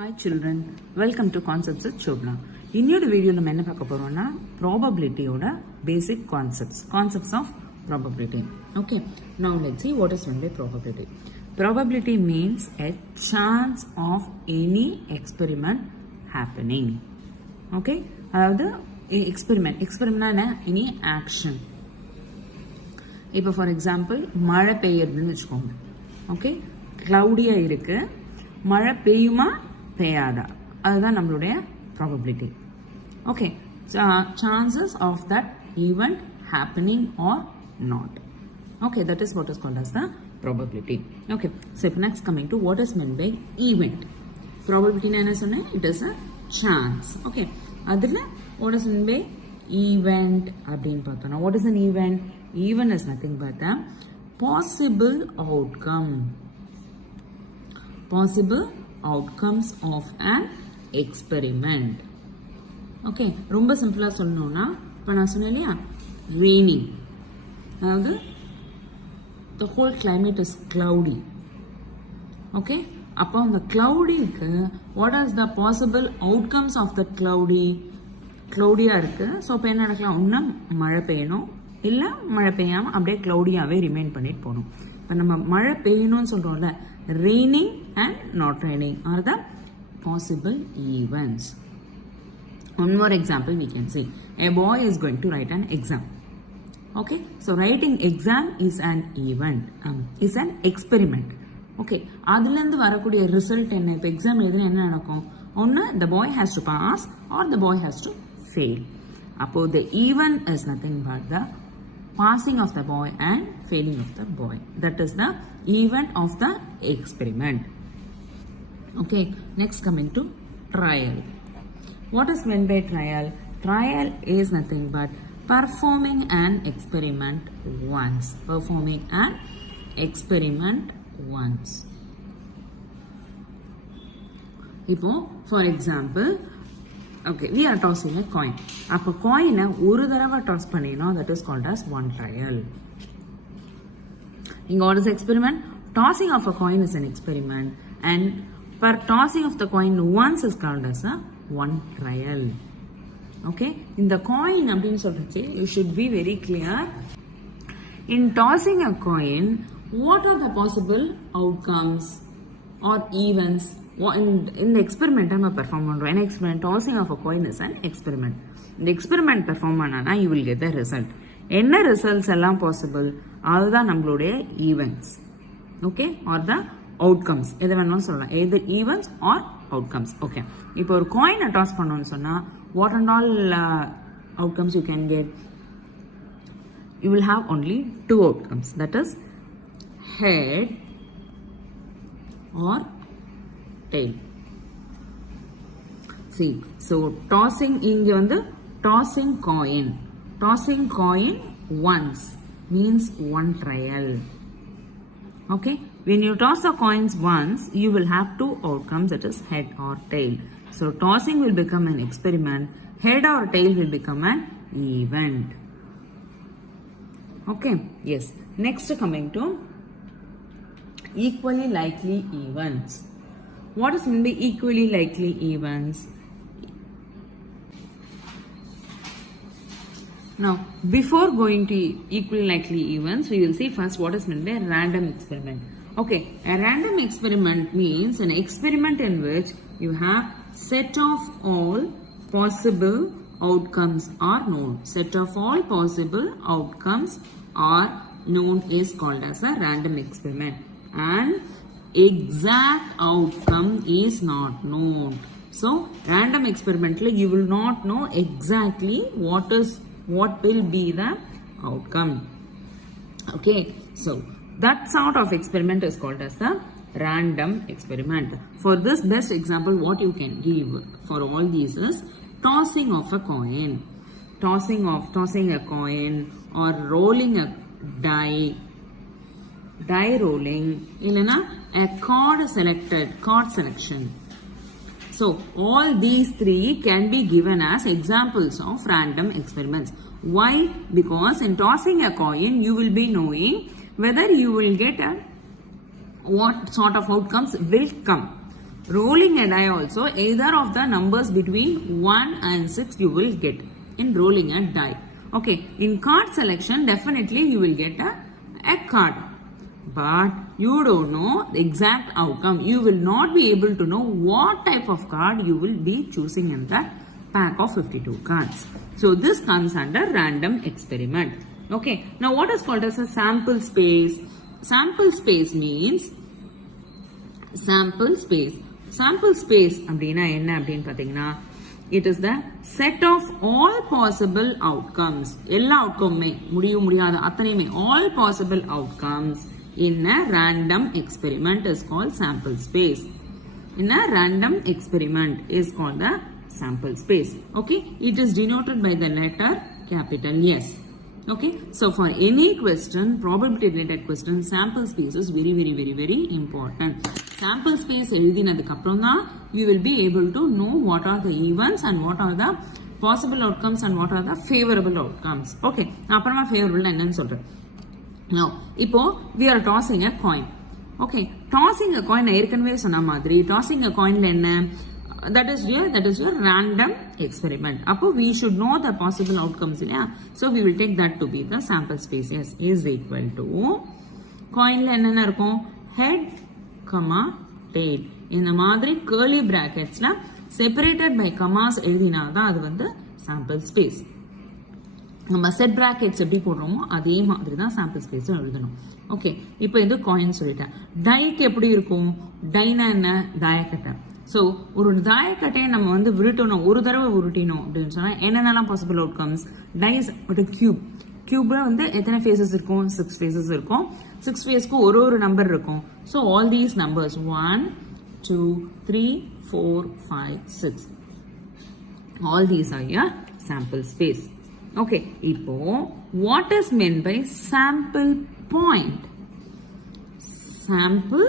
Hi children, welcome to Concepts with Shobna. இன்னொரு வீடியோல நம்ம என்ன பார்க்க போறோம்னா probability-ஓட basic concepts of probability. Okay, now let's see what is meant by probability. Probability means a chance of any experiment happening. Okay, அதாவது experiment any action. இப்போ for example மழை பெய்யுதுன்னு வெச்சுக்கோங்க. Okay, cloudy-ஆ இருக்கு. மழை பெய்யுமா பெய்யாதா அதுதான் நம்மளுடைய probability. Okay, so chances of that event happening or not. Okay, that is what is called as the probability. Okay, so next coming to what is meant by event. Probability na enna sonna, it is a chance. Okay, adula what is meant by event அப்படினு பார்த்தோம்னா what is an event? Event is nothing but the possible outcomes of an experiment. Okay, ரொம்ப சிம்பிளா சொல்லணும்னா இப்ப நான் சொன்னேன்லையா raining, அதாவது the whole climate is cloudy. Okay, அப்போ அந்த cloudyக்கு what is the possible outcomes of the cloudy-ஆ இருக்கு. ஸோ இப்போ என்ன நடக்கலாம், ஒன்றும் மழை பெய்யணும் இல்லை மழை பெய்யாமல் அப்படியே cloudy-ஆவே ரிமைன் பண்ணிட்டு போகணும். இப்போ நம்ம மழை பெய்யணும்னு சொல்கிறோம்ல, raining and not raining are the possible events. One more example we can see. A boy is going to write an exam. Okay, so writing exam is an event, is an experiment. Okay, அதுலேருந்து வரக்கூடிய ரிசல்ட் என்ன, இப்போ எக்ஸாம் எழுதுனா என்ன நடக்கும், ஒன்று the boy has to pass or the boy has to fail. அப்போ the event is nothing but the passing of the boy and failing of the boy. That is the event of the experiment. Okay, next coming to trial. What is meant by trial? Trial is nothing but performing an experiment once. இப்போ for example, okay, we are tossing a coin. அப்போ coin ஒரு தடவை toss பண்ணினோம், that is called as one trial. இங்க what is experiment? Tossing of a coin is an experiment, and per tossing of the coin once is called as a one trial. Okay, இந்த coin அப்படின்னு சொல்றச்சு you should be very clear. In tossing a coin, what are the possible outcomes or events? In the experiment நம்ம perform பண்றோம். An experiment, tossing of a coin is an experiment. இந்த experiment perform பண்ணானா you will get the result. என்ன ரிசல்ட்ஸ் எல்லாம் பாசிபிள், அதுதான் நம்மளுடைய events. Okay, R த அவுட்கம்ஸ், எது வேணும்னு சொல்லலாம், எது ஈவெண்ட்ஸ் ஆர் அவுட்கம்ஸ். ஓகே, இப்போ ஒரு காயினை டாஸ் பண்ணோம்னு சொன்னா what and all outcomes you can get, you will have only two outcomes, that is head or tail. See, so tossing, இங்க வந்து tossing coin once means one trial. Okay, when you toss the coins once, you will have two outcomes, that is head or tail. So tossing will become an experiment, head or tail will become an event. Okay, yes. Next coming to equally likely events. What is meant by equally likely events? Now, before going to equally likely events, we will see first what is meant by random experiment. Okay, a random experiment means an experiment in which you have set of all possible outcomes are known. Set of all possible outcomes are known is called as a random experiment. And exact outcome is not known. So, random experiment you will not know exactly what will be the outcome. Okay, so that sort of experiment is called as the random experiment. For this best example, what you can give for all these is tossing of a coin, tossing a coin, or rolling a die rolling, illana a card selection. So all these three can be given as examples of random experiments. Why? Because in tossing a coin, you will be knowing whether you will get what sort of outcomes will come. rolling a die also, either of the numbers between 1 and 6 you will get in rolling a die. Okay, in card selection, definitely you will get a card. But you don't know the exact outcome. You will not be able to know what type of card you will be choosing in that pack of 52 cards. So this comes under random experiment. Okay, now what is called as a sample space? Sample space means sample space. Sample space அப்படினா என்ன அப்படினு பாத்தீங்கன்னா, it is the set of all possible outcomes. எல்லா outcomeமே முடியாத அத்தனையுமே all possible outcomes in a random experiment is called sample space. In a random experiment is called the sample space. Okay, it is denoted by the letter capital S. Okay, so for any question, probability related question, sample space is very important. Sample space எழுதினதுக்கு அப்புறம் தான் you will be able to know what are the events and what are the possible outcomes and what are the favorable outcomes. Okay, நான் அப்புறமா favorable என்னன்னு சொல்றேன். Now, இப்போ we are tossing a coin. Okay, tossing a coin ஏற்கனவே சொன்ன மாதிரி tossing a coinல என்ன, that is your random experiment. அப்போ we should know the possible outcomes இல்லையா, so we will take that to be the sample space. Yes, is equal to coinல என்னென்ன இருக்கும், head, tail. இந்த மாதிரி curly bracketsல separated by commas எழுதினாதான் அது வந்து sample space. நம்ம செட் பிராக்கெட்ஸ் எப்படி போடுறோமோ அதே மாதிரி தான் சாம்பிள் ஸ்பேஸ் எழுதணும். ஓகே, இப்போ இது காயின் சொல்லிட்டேன். டைக்கு எப்படி இருக்கும், டைனா என்ன, தாயக்கட்டை. ஸோ ஒரு தாயக்கட்டையை நம்ம வந்து விருட்டணும், ஒரு தடவை உருட்டினோம் அப்படின்னு சொன்னா என்னென்னலாம் பாசிபிள் அவுட்கம்ஸ், டைஸ் ஒரு கியூப்ல வந்து எத்தனை ஃபேஸஸ் இருக்கும், 6 ஃபேஸஸ் இருக்கும். 6 ஃபேஸ்க்கு ஒரு நம்பர் இருக்கும். So all these numbers 1 2 3 4 5 6 all these are your sample space. Okay, இப்போ what is meant by sample point? Sample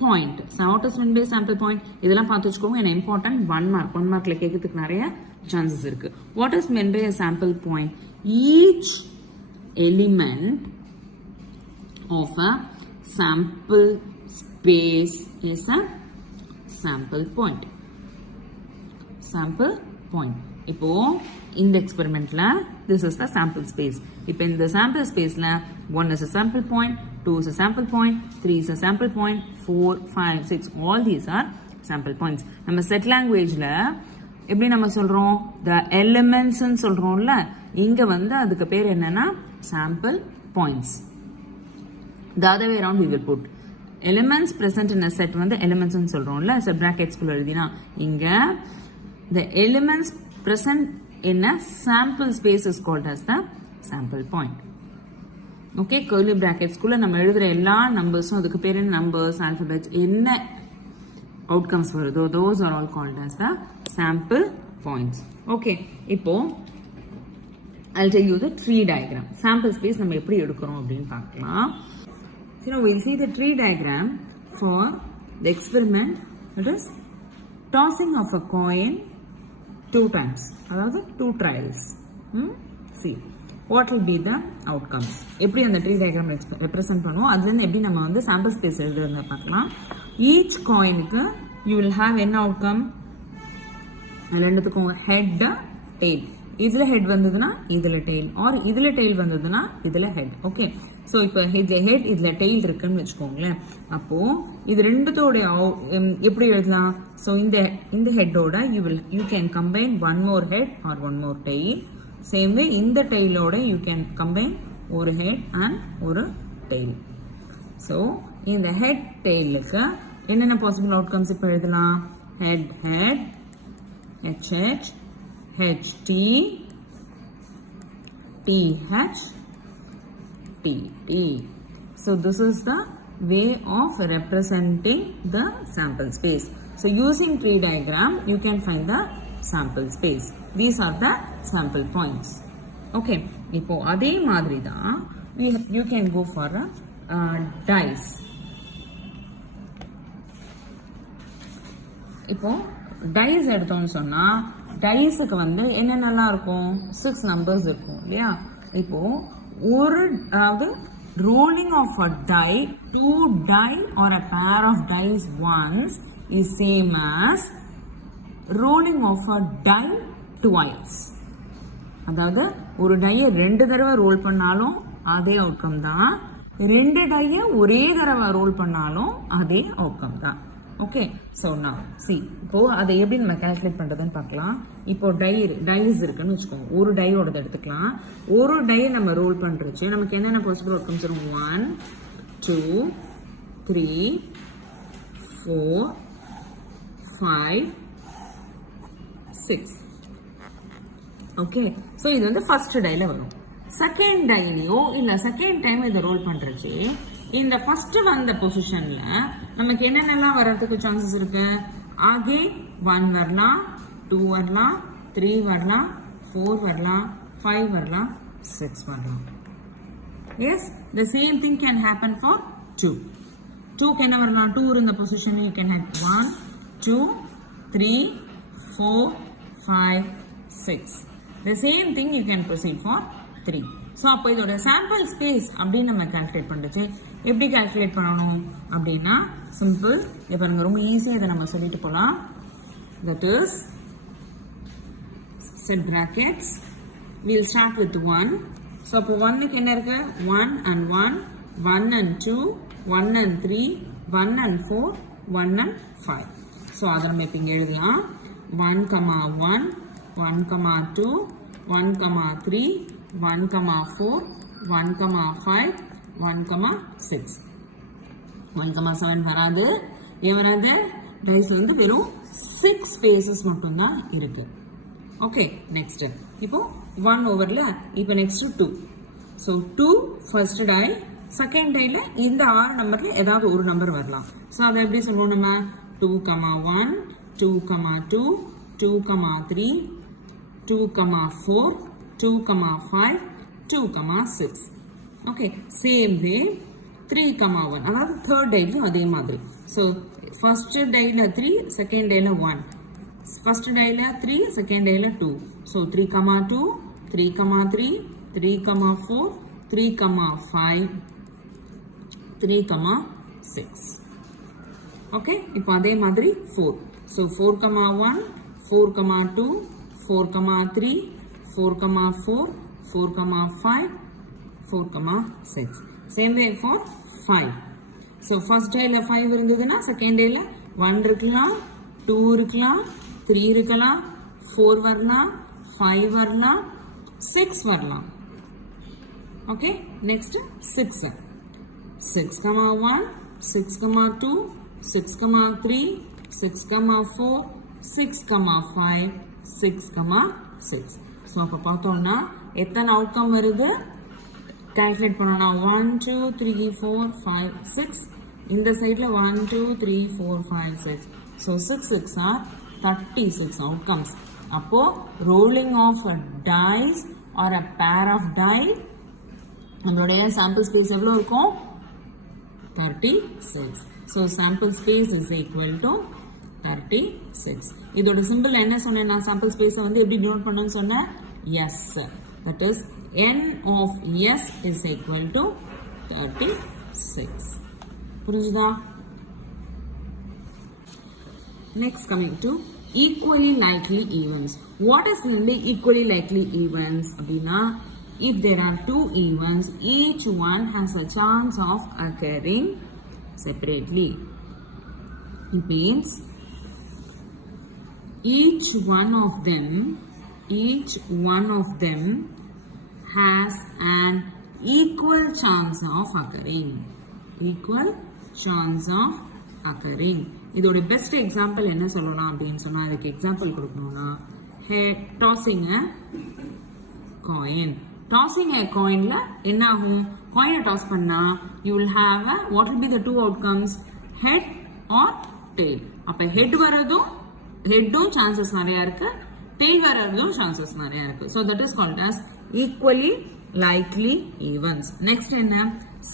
point. So what is meant by sample point? இதெல்லாம் பார்த்து வச்சுக்கோங்க, என்ன important 1 markல கேட்கிறதுக்கு நிறைய chances இருக்கு. What is meant by a sample point? Each element of a sample space is a sample point. Sample point. இப்போ இந்த எக்ஸ்பெரிமெண்ட்ல this is the sample space. இப்போ இந்த sample spaceல 1 is a sample point, 2 is a sample point, 3 is a sample point, 4 5 6 all these are sample points. நம்ம செட் லாங்குவேஜ்ல எப்படி நம்ம சொல்றோம், the elements ன்னு சொல்றோம்ல, இங்க வந்து அதுக்கு பேர் என்னன்னா sample points. The other way around we will put elements present in a set வந்து elements ன்னு சொல்றோம்ல, செட் பிராக்கெட்ஸ் குள்ள எழுதினா இங்க the elements present in a sample space is called as the sample point. Okay, curly brackets குள்ள நம்ம எழுதுற எல்லா நம்பர்ஸும் அதுக்கு பேர் என்ன, நம்பர்ஸ், ஆல்பபெட்ஸ், என்ன outcomes வருதோ those are all called as the sample points. Okay, இப்போ I'll tell you the tree diagram. Sample space நம்ம எப்படி எடுக்கிறோம் அப்படின்னு பார்க்கலாம். So now we'll see the tree diagram for the experiment. It is tossing of a coin 2 times, அதாவது 2 trials. See what will be the outcomes. எப்படி அந்த tree diagram represent பண்ணுவோம், அதுல இருந்து எப்படி நம்ம வந்து sample space எழுதுறத பார்க்கலாம். Each coinக்கு you will have என்ன outcome, ரெண்டுத்துக்கும் head, tail. இதுல head வந்ததுன்னா இதுல tail, or இதுல tail வந்ததுன்னா இதுல head. ஓகே, ஸோ இப்போ head இதுல tail இருக்குன்னு வச்சுக்கோங்களேன். அப்போ இது ரெண்டுத்தோட எப்படி எழுதலாம், ஸோ இந்த ஹெட்டோட you can combine one more head or one more tail. Same way இந்த tailோட you can combine ஒரு head and ஒரு tail. ஸோ இந்த head tailக்கு என்னென்ன பாசிபிள் அவுட்கம்ஸ் இப்போ எழுதலாம், head HH HT TH TT. So this is the way of representing the sample space. So using tree diagram you can find the sample space. These are the sample points. Okay, இப்போ அதே மாதிரி தான் you can go for a dice. இப்போ டைஸ் எடுத்தோம்னு சொன்னா டைஸுக்கு வந்து என்னென்னலாம் இருக்கும், 6 நம்பர்ஸ் இருக்கும் இல்லையா. இப்போ ஒரு அதாவது rolling of a die, 2 die or a pair of dice once is same as rolling of a die twice. அதாவது ஒரு டையை 2 தடவை ரோல் பண்ணாலும் அதே அவுட்கம் தான், 2 டையை ஒரே தடவை ரோல் பண்ணாலும் அதே அவுட்கம் தான். ஓகே, ஸோ நான் இப்போ அதை எப்படி நம்ம கால்குலேட் பண்ணுறதுன்னு பார்க்கலாம். இப்போ டைஸ் இருக்குன்னு வச்சுக்கோங்க, ஒரு டையோடது எடுத்துக்கலாம். ஒரு டையை நம்ம ரோல் பண்ணுறச்சு நமக்கு என்னென்ன பாசிபிள் அவுட்கம்ஸ் வரும்? 1 2 3 4 5 6. ஓகே, ஸோ இது வந்து ஃபர்ஸ்ட் டைல வரும். செகண்ட் டைலையோ இல்லை செகண்ட் டைம் இதை ரோல் பண்ணுறச்சு இந்த ஃபர்ஸ்ட் வந்த பொசிஷன்ல நமக்கு என்னென்னலாம் வர்றதுக்கு சான்சஸ் இருக்கு? அகெயின் 1 வரலாம், 2 வரலாம், 3 வரலாம், 4 வரலாம், 5 வரலாம், 6 வரலாம். Yes, the same thing can happen for 2. 2 can never run. 2 in the position you can have 1, 2, 3, 4, 5, 6. The same thing you can proceed for 3. So அப்போ இதோட சாம்பிள் ஸ்பேஸ் அப்படின்னு நம்ம கால்குலேட் பண்ணுறது எப்படி கால்குலேட் பண்ணணும் அப்படின்னா சிம்பிள். இதை பாருங்க, ரொம்ப ஈஸியாக இதை நம்ம சொல்லிட்டு போகலாம். That is, set brackets. We'll start with 1. So அப்போ 1க்கு என்ன இருக்கு? 1 and 1, 1 and 2, 1 and 3, 1 and 4, 1 and 5. So அதை நம்ம இப்போ இங்கே எழுதலாம். 1, 1, 1, 2, 1, 3, 1, 4, 1, 5, 1, 6. 1, 7 வராது. ஏன் வராது? டைஸ் வந்து வெறும் 6 ஸ்பேசஸ் மட்டும்தான் இருக்கு. ஓகே, நெக்ஸ்ட் இப்போ 1 ஓவர்ல இப்போ next 2. So 2 first die, second டைல இந்த 6 நம்பர்ல ஏதாவது ஒரு நம்பர் வரலாம். ஸோ அதை எப்படி சொல்லுவோம் நம்ம? 2, 1, 2, 2, 2, 3, 2, 4, 2, 5, 2, 6. ஓகே, சேம் வே 3, 1 அதாவது தேர்ட் டைலையும் அதே மாதிரி. ஸோ ஃபர்ஸ்ட் டைல 3, செகண்ட் டைல 1, ஃபர்ஸ்ட் டைல 3, செகண்ட் டைல 2. ஸோ 3, 2, 3, 3, 3, 4, 3, 5, 3, 6. ஓகே, இப்போ அதே மாதிரி 4. ஸோ 4, 1, 4, 2, 4, 3, 4, 4, 4, 5, 4, 6. Same way for 5. So first டைல 5 இருந்ததுன்னா செகண்ட் டைல 1 இருக்கலாம், 2 இருக்கலாம், 3 இருக்கலாம், 4 வரலாம், 5 வரலாம், 6 வரலாம். Okay, next 6. 6, 1, 6, 2, 6, 3, 6, 4, 6, 5, 6, 6. ஸோ அப்போ பார்த்தோம்னா எத்தனை அவுட்கம் வருது கால்குலேட் பண்ணோம்னா 1, 2, 3, 4, 5, 6. இந்த சைடில் 1, 2, 3, 4, 5, 6. So 6, 6 are 36 outcomes. அப்போ rolling of a dice or a pair of die நம்மளுடைய சாம்பிள் ஸ்பேஸ் எவ்வளோ இருக்கும்? 36. So sample space is equal to 36. இதோட சிம்பிள் என்ன சொன்னேன்? நான் சாம்பிள் ஸ்பேஸை வந்து எப்படி டினோட் பண்ணணும்னு சொன்னேன்? S. That is n of s is equal to 36. புரிஞ்சுதா? Next, coming to equally likely events. What is the equally likely events? அப்படின்னா if there are 2 events, each one has a chance of occurring separately. It means each one of them has an equal chance of occurring. இதோட best example என்ன சொல்லலாம் அப்படின்னு சொன்னா, அதுக்கு எக்ஸாம்பிள் கொடுக்கணும்னா tossing a coin. Tossing a coinல என்ன ஆகும்? காயினை டாஸ் பண்ணா you will have a, what will be the two outcomes? Head or tail. அப்ப ஹெட் ஹெட்டும் சான்சஸ் நிறைய இருக்கு, tail வரதும் chances நிறைய இருக்கு. So that is called as equally likely events. Next என்ன?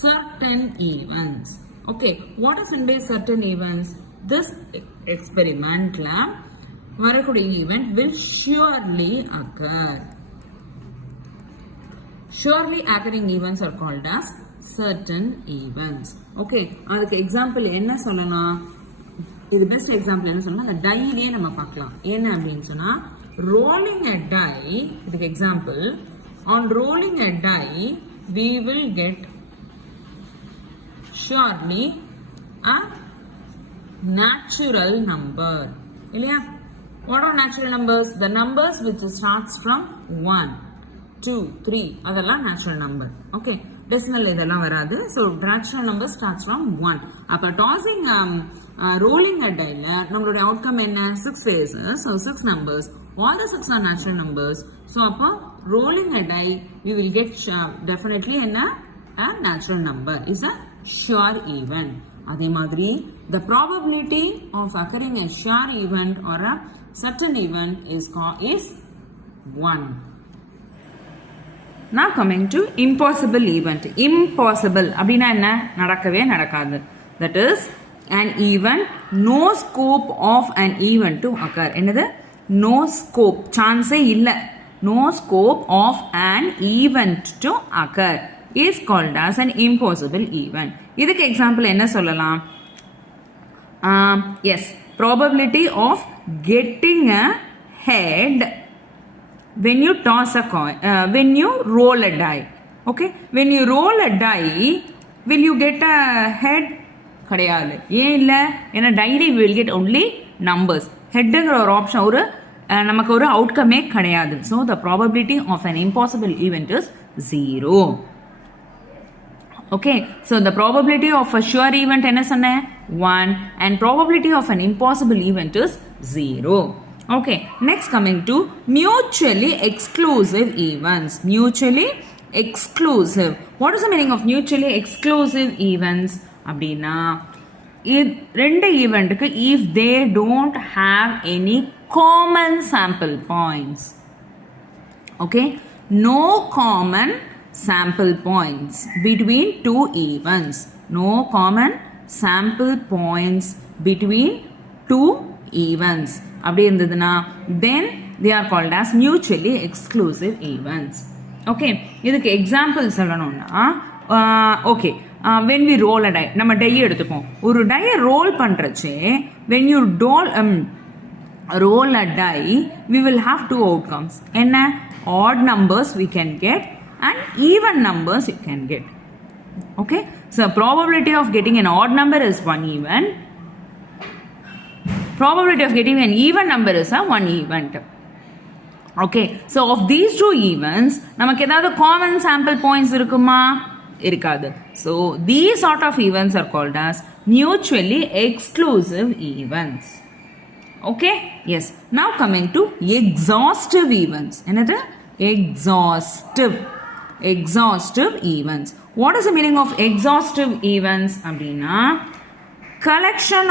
Certain events. Okay, what is in certain events? This experiment வரக்கூடிய event will surely occur. Surely occurring events are called as certain events. Okay, அதுக்கு example என்ன சொல்லலாம்? இது best example என்ன சொன்னா அந்த டையிலே நம்ம பார்க்கலாம். என்ன அப்படின்னு சொன்னா ரோலிங் a die, இதுக்கு example, on rolling a die we will get surely a natural number. இல்லையா? What are natural numbers? The numbers which starts from 1, 2, 3 அதெல்லாம் natural number. Okay, decimal இதெல்லாம் வராது. So natural number starts from 1. அப்ப tossing rolling a die ல நம்மளுடைய outcome என்ன? 6 phases. So 6 numbers. All the 6 are natural numbers. So அப்ப rolling a die we will get definitely என்ன? A natural number is a sure event. அதே மாதிரி the probability of occurring a sure event or a certain event is 1. Now coming to impossible event. Impossible அப்படினா என்ன? நடக்கவே நடக்காது. That is an event no scope of an event to occur. என்னது? No scope, chance இல்ல. No scope of an event to occur is called as an impossible event. இதுக்கு எக்ஸாம்பிள் என்ன சொல்லலாம்? Yes, probability of getting a head when you toss a coin, when you roll a die. Okay, when you roll a die will you get a head? கிடையாது. ஏன் இல்ல? ஏன்னா diary will get only numbers. ஹெட்ங்கிற ஒரு option ஒரு நமக்கு ஒரு அவுட்கமே கிடையாது. So the probability of an impossible event is 0. Okay, so the probability of a sure event என்ன சொன்னேன்? 1 and probability of an impossible event is 0. Okay, next coming to mutually exclusive events. Mutually exclusive. What is the meaning of mutually exclusive events? அப்படின்னா ரெண்டு ஈவெண்ட்டுக்கு if they don't have any common sample points. Okay, no common sample points between two events. No common sample points between two events. அப்படி இருந்ததுன்னா then they are called as mutually exclusive events. Okay, இதுக்கு எக்ஸாம்பிள் சொல்லணும்னா okay, when we roll a die, நம்ம டை எடுத்துப்போம். ஒரு டையை ரோல் பண்றச்சே when you roll a die we will have two outcomes. என்ன? odd numbers we can get and even numbers you can get. Okay, so probability of getting an odd number is 1 event. Probability of getting an even number is a 1 event. Okay, so of these two events நமக்கு ஏதாவது common sample points இருக்குமா? இருக்காது. So these sort of events are called as mutually exclusive events. Okay, yes. Now coming to exhaustive events. என்னது? exhaustive events. What is the meaning of exhaustive events? அப்படின்னா collection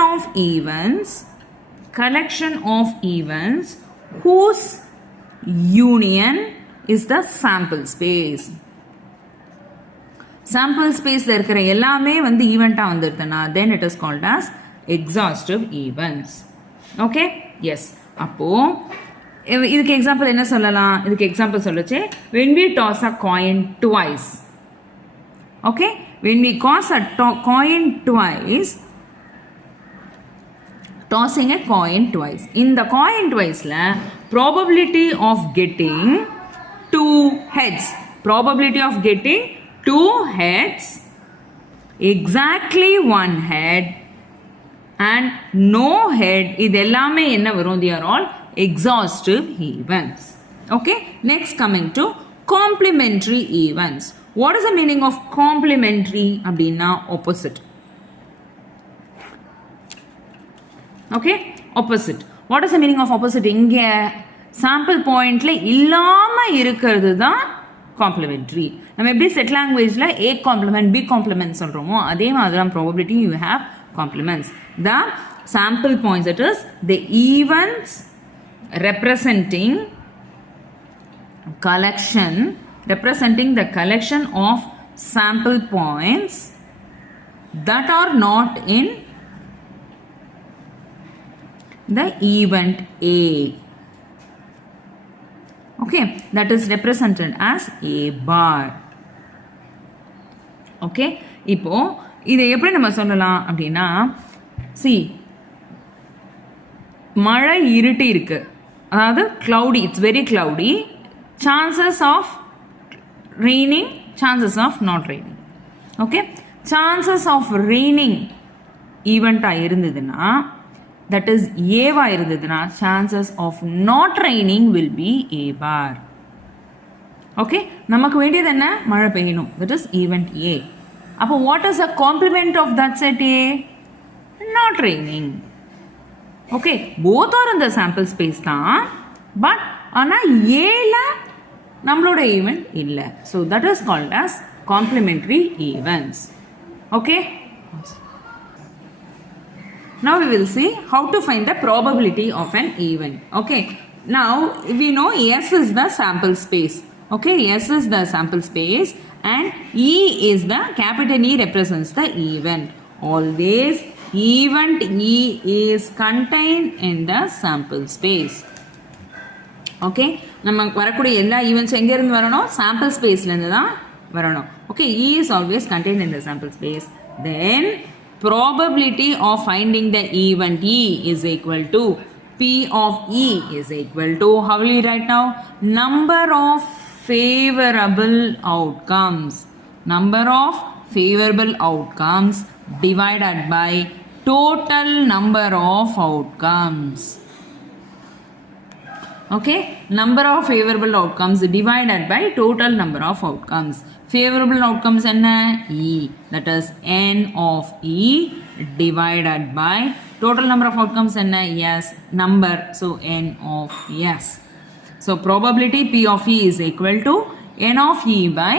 of events whose union is the sample space. sample space ல இருக்கிற எல்லாமே வந்து ஈவெண்டா வந்துருதுன்னா then it is called as exhaustive events. Okay, yes. அப்போ இதுக்கு எக்ஸாம்பிள் என்ன சொல்லலாம்? இதுக்கு எக்ஸாம்பிள் சொல்லச்சே when we toss a coin twice. Okay, when we toss a coin twice, tossing a coin twice. In the coin twice la probability of getting two heads, probability of getting two heads, exactly one head and no head, இது எல்லாமே என்ன வரும்? They are all exhaustive events. Okay, next coming to complementary events. What is the meaning of complementary? அப்படின்னா opposite. Okay, opposite. What is the meaning of opposite? இங்க sample pointல இல்லாம இருக்கிறது தான் complementary. நம்ம எப்படி set languageல A complement B complement சொல்றோமோ அதே மாதிரி தான் probability you have complements. The sample points, that is the events representing the collection of sample points that are not in the event A. Okay, that is represented as A bar. Okay, இப்போ இதை எப்படி நம்ம சொல்லலாம் அப்படின்னா see மழை இருட்டி இருக்கு, அதாவது cloudy, it's very cloudy, chances of raining, chances of not raining. Okay, chances of raining event இருந்ததுன்னா, that is A இருந்ததுன்னா, chances of not raining will be A bar. Okay, நமக்கு வேண்டியது என்ன? மழை பெய்யணும், that is event A. அப்போ what is the complement of that set A? Not raining. Okay, both are in the sample space தான், but ஆனால் Aல நம்மளோட event இல்லை. So that is called as complementary events. Okay, now we will see how to find the probability of an event. Okay, now we know S is the sample space. Okay, S is the sample space and E is the capital E represents the event. Always event E is contained in the sample space. Okay, நம்ம வரக்கூடிய எல்லா ஈவெண்ட்ஸ் எங்க இருந்து வரணும்? சாம்பிள் ஸ்பேஸ்ல இருந்து தான் வரணும். Okay, E is always contained in the sample space. Then probability of finding the event E is equal to P of E is equal to, how will you write now? Number of favorable outcomes. Number of favorable outcomes divided by total number of outcomes. Okay, number of favorable outcomes divided by total number of outcomes. Favorable outcomes என்ன? E, that is n of E divided by total number of outcomes என்ன? S, number, so n of S. So probability P of E is equal to n of E by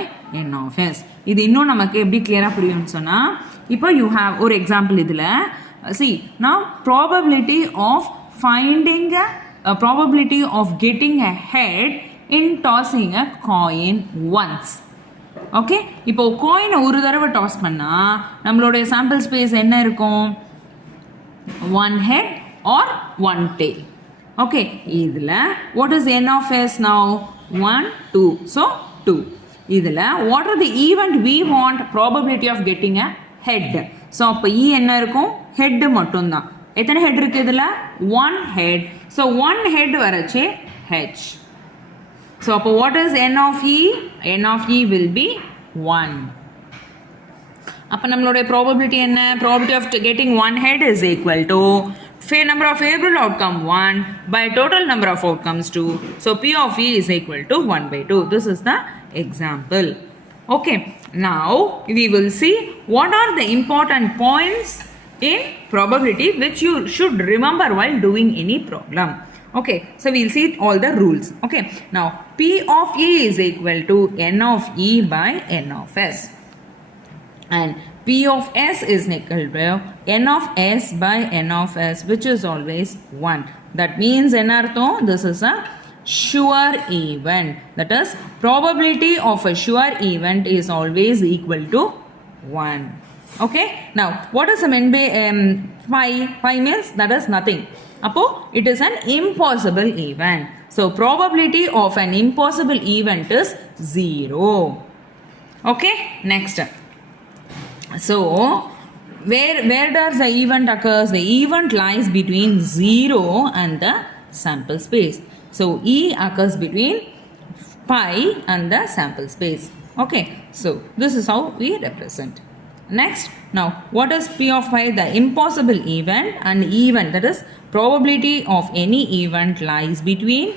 n of S. இது இன்னும் நமக்கு எப்படி clear புரியும்னு சொன்னா, இப்போ you have ஒரு example இதுல, see now probability of finding a probability of getting a head in tossing a coin once. Okay, இப்போ காயினை ஒரு தடவை டாஸ் பண்ணா நம்மளுடைய சாம்பிள் ஸ்பேஸ் என்ன இருக்கும்? One head or one tail. Okay, இதில் what is n of s now? 1 2, so 2. இதில் what are the event we want probability of getting a head? So அப்போ E என்ன இருக்கும்? ஹெட் மட்டும்தான். எத்தனை ஹெட் இருக்கு இதில்? One head. So one head வரச்சு h. So அப்போ what is n of E? n of E will be 1. அப்போ நம்மளுடைய probability என்ன? Probability of getting one head is equal to number of favorable outcome 1 by total number of outcomes 2. So P of E is equal to 1 by 2. This is the example. Okay, now we will see what are the important points in probability which you should remember while doing any problem. Okay, so we'll see all the rules. Okay, now P of E is equal to n of E by n of S, and P of S is equal to n of S by n of S, which is always 1. That means this is a sure event. That is, probability of a sure event is always equal to 1. Okay, now what is a pi? Pi means that is nothing. Appo it is an impossible event. So probability of an impossible event is 0. Okay, next. So where does the event occurs? The event lies between 0 and the sample space. So E occurs between pi and the sample space. Okay, so this is how we represent. Next, now what is P of pi? The impossible event. And event, that is probability of any event lies between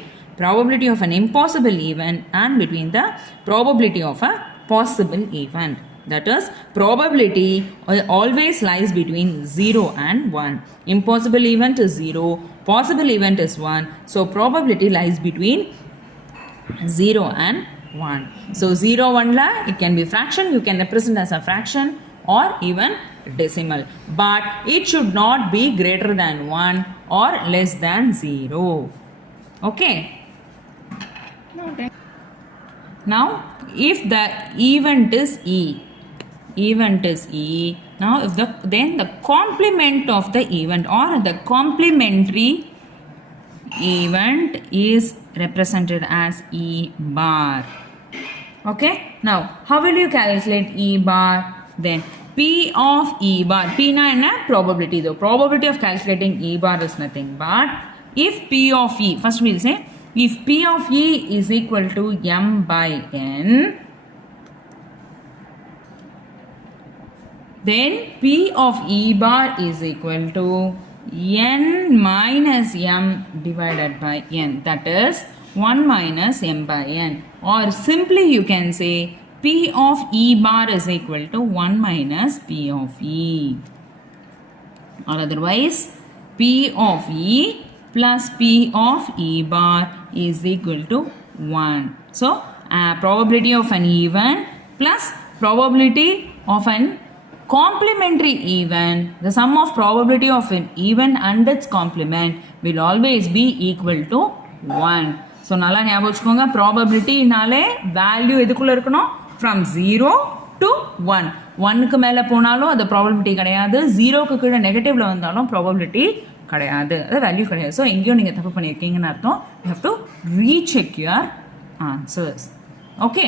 probability of an impossible event and between the probability of a possible event. That is, probability always lies between 0 and 1. Impossible event is 0, possible event is 1. So probability lies between 0 and 1. So 0 1 la it can be fraction, you can represent as a fraction or even decimal, but it should not be greater than 1 or less than 0. Okay, now if the event is E, now if then the complement of the event or the complementary event is represented as E bar. Okay, now how will you calculate E bar? Then P of E bar. P na enna? Probability though. Probability of calculating E bar is nothing but if P of E, first we'll say if P of E is equal to M by N, then P of E bar is equal to N minus M divided by N. That is 1 minus M by N. Or simply you can say P of E bar is equal to 1 minus P of E. Or otherwise P of E plus P of E bar is equal to 1. So probability of an even plus probability of an complementary even, the sum of probability of an even and its complement will always be equal to 1. So நல்லா ஞாபகம் வச்சுக்கோங்க, ப்ராபபிலிட்டினாலே வேல்யூ எதுக்குள்ள இருக்கணும், ஃப்ரம் 0 to 1. 1க்கு மேலே போனாலும் அது ப்ராபபிலிட்டி கிடையாது, 0க்கு கீழே நெகட்டிவ்ல வந்தாலும் ப்ராபபிலிட்டி கிடையாது, அது வேல்யூ கிடையாது. ஸோ எங்கேயும் நீங்கள் தப்பு பண்ணியிருக்கீங்கன்னு அர்த்தம். You have to recheck your answers. Okay.